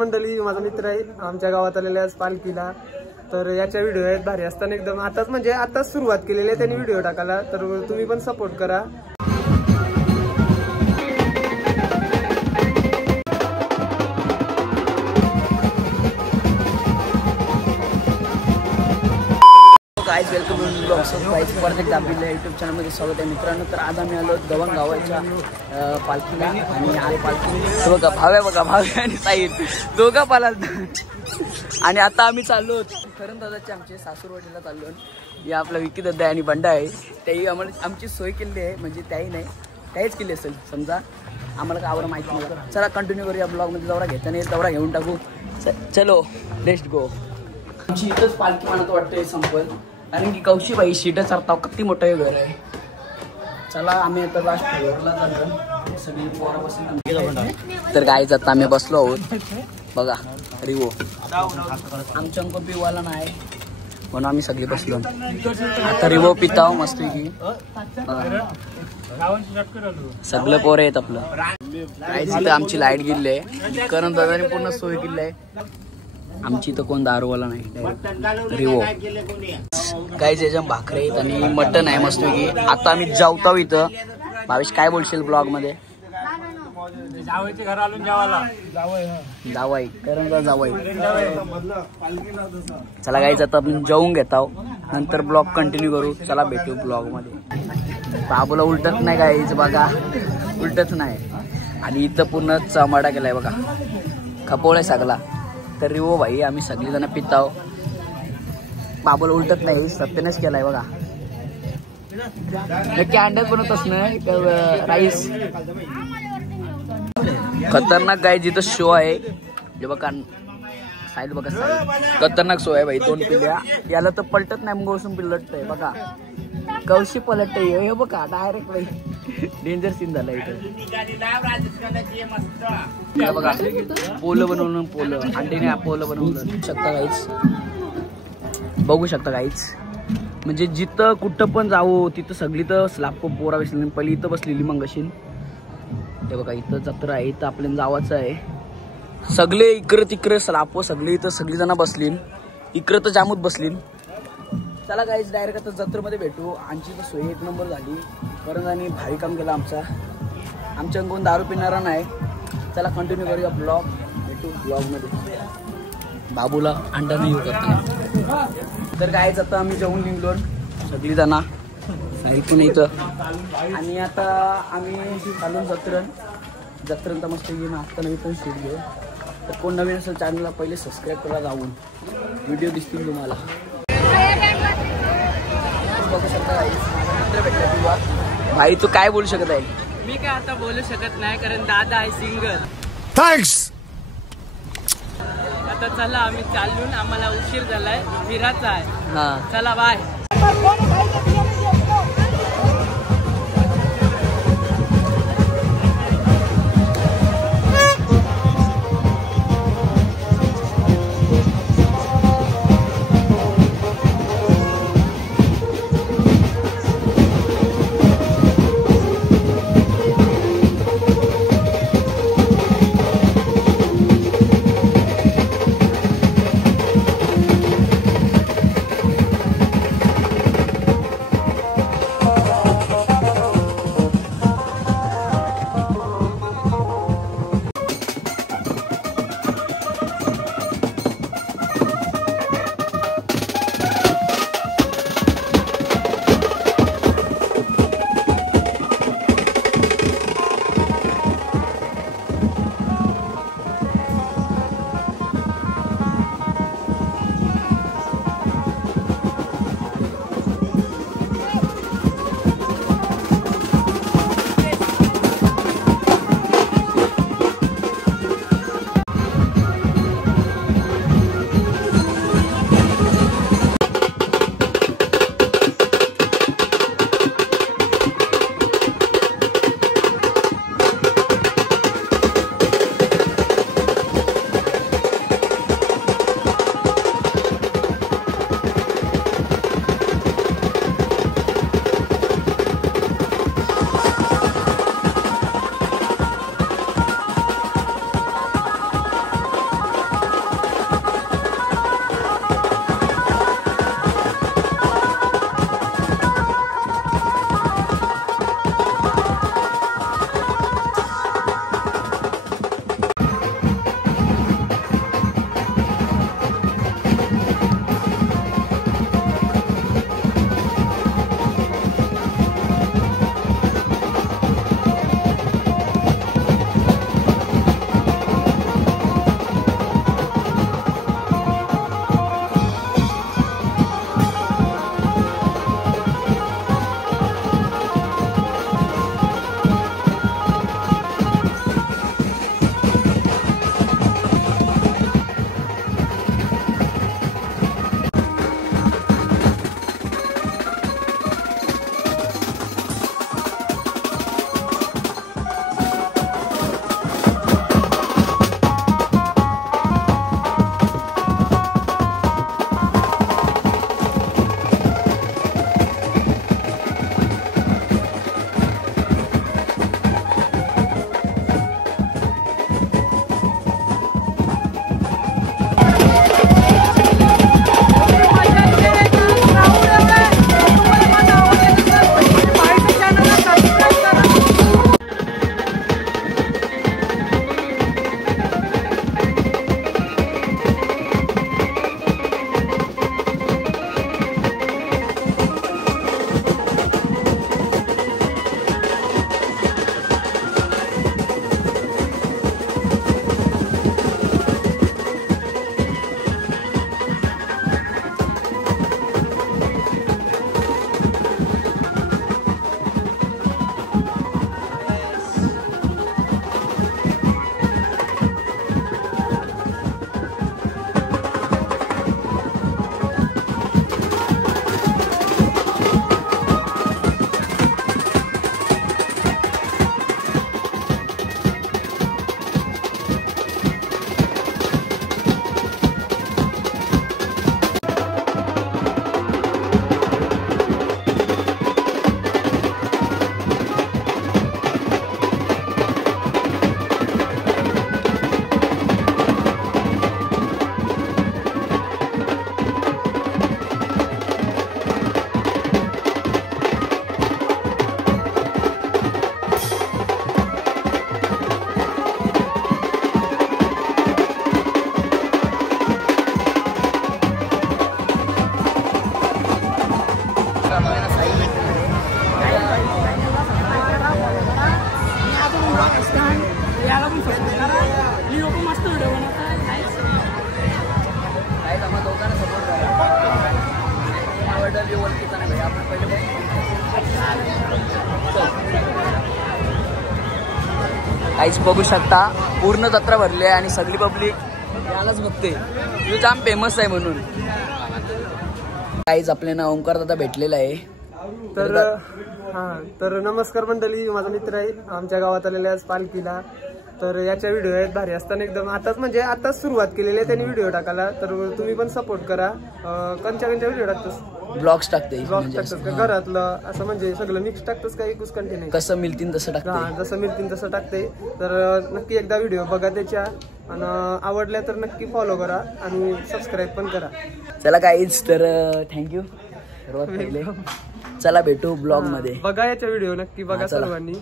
मंडळी, माझा मित्र आहे, आमच्या गावात आलेल्या आज पालखीला. तर याच्या व्हिडिओ आहेत भारी असताना एकदम. आताच म्हणजे आताच सुरुवात केलेली आहे त्यांनी व्हिडिओ टाकायला, तर तुम्ही पण सपोर्ट करा. Guys welcome to blog. So guys परत एकदा आपल्या यूट्यूब चॅनलमध्ये स्वागत आहे मित्रांनो. तर आज आम्ही आलो दवंग गावाच्या पालखीला आणि आज पालखी बघा भाव्या आणि साईद दोघा पाला. आणि आता आम्ही चाललो करण दादाचे आमचे सासूरवाडीला चाललो. या आपला विकी दादा आणि बंडा आहे, त्याही आम्हाला आमची सोय केली आहे, म्हणजे त्याही नाही त्याहीच केली असेल समजा, आम्हाला काय आवडं माहिती नाही. चला कंटिन्यू करूया ब्लॉगमध्ये. दौरा घेता नाही दौरा घेऊन टाकू. चलो लेट्स गो. आमची इथंच पालखी म्हणत वाटतं संपल, कारण की कौशीबाई शीट चरताव किती मोठं घर आहे. चला आम्ही आता लास्ट फ्लोअरला चाललो, सगळी पोरं बसून. तर गाईच आता आम्ही बसलो आहोत. बघा रिवो आमच्या अंक पिवाला नाही म्हणून आम्ही सगळी बसलो. आता रिवो पिताव मस्त की सगळं पोरं आहेत आपलं. गाईच इथं आमची लाईट गेली आहे, कारण दादाने पूर्ण सोय केली आहे. आमची तर कोण दारूवाला नाही. रिवो गाईज याच्या भाकरी आहेत आणि मटन आहे मस्त की. आता आम्ही जावताव इथं. भावेश काय बोलशील ब्लॉग मध्ये? जावाई कारण जावाई. चला गाईज आता आपण जेवून घेताव, नंतर ब्लॉग कंटिन्यू करू. चला भेटू ब्लॉग मध्ये. बाबूला उलटत नाही गाईज, बघा उलटत नाही. आणि इथं पूर्ण चमाडा केलाय बघा, खपोळ आहे सगळा. तर रिवो भाई आम्ही सगळी जण पिताव. बाबूला उलटत नाही, सत्यानेच केलाय बघा. नक्की अंड्यात बनवतच नाही राईस. खतरनाक गाय जिथं शो आहे जे बघा साईड, बघा साईड खतरनाक शो आहे भाई. 2 पिल्ल्या याला तर पलटत नाही, मग बसून पिलटतंय बघा. कौशी पलटतंय हे बघा डायरेक्ट भाई. डेंजर सीन झाला इथे बघा. पोलं बनवलं, पोलं अंडीने पोलं बनवलं शकता गाईच, बघू शकता गाईच. म्हणजे जिथं कुठं पण जावं तिथं सगळी तर स्लाप पोरा बसली. पहिली इथं बसलेली मंगशीन, ते बघा इथं जत्रा आहे, इथं आपल्याला जावाचं आहे. सगळे इकडं तिकडे स्लाप सगळी इथं सगळी जण बसलीन, इकडं तर जामूत बसलीन. चला गाईज डायरेक्ट आता जत्रेमध्ये भेटू. आमची तर सोय 1 नंबर झाली, कारण आणि भारी काम केलं आमच्या कोण दारू पिणारा नाही. चला कंटिन्यू करूया ब्लॉग, भेटू ब्लॉगमध्ये. बाबूला अंडा नाही येऊ करता. तर गाईज आता आम्ही जेवून निघलो सगळी जण, साई पण इथं. आणि आता आम्ही चालून जत्रण तर मस्त घेऊन आता नवीन पण शूट घेऊ. तर कोण नवीन असेल चॅनलला पहिले सबस्क्राईब करा जाऊन, व्हिडिओ दिसतील तुम्हाला. बघू शकता मित्र भेटला तुला. भाई तू काय बोलू शकत आहे? मी काय आता बोलू शकत नाही, कारण दादा आहे सिंगल. थँक्स. आता चला आम्ही चालून, आम्हाला उशीर झालाय, फिरायचा आहे. हा चला बाय. आणि लोक मस्त व्हिडिओ बनवतात. काय आम्हाला दोघांना सपोर्ट करा. आवडलं व्ह्यू ओळखीचा नाही भाई आपण पहिले काहीच बघू शकता. पूर्ण जत्रा भरली आहे आणि सगळी पब्लिक यालाच बघते. तो जाम फेमस आहे म्हणून. काहीच आपल्याला ओंकार दादा भेटलेला आहे. तर नमस्कार मंडळी, माझा मित्र आहे आमच्या गावात आलेल्या आज पालखीला. तर याच्या व्हिडिओ आहेत भारी असताना एकदम. आताच सुरुवात केलेली आहे त्यांनी व्हिडिओ टाकायला. तर तुम्ही पण सपोर्ट करा. कोणत्या व्हिडिओ टाकतोस? ब्लॉग्स टाकते. ब्लॉग्स टाकतात का घरातलं असं म्हणजे सगळं मिक्स टाकतोस का एकच कंटेंट आहे? कसं मिळतील तसं टाकते. जसं मिळतील तसं टाकते. तर नक्की एकदा व्हिडिओ बघा त्याच्या आणि आवडल्या तर नक्की फॉलो करा आणि सबस्क्राईब पण करा. चला काहीच तर थँक्यू सर्वात पहिले. चला भेटू ब्लॉग मध्ये. बघा याच्या व्हिडिओ नक्की बघा सर्वांनी.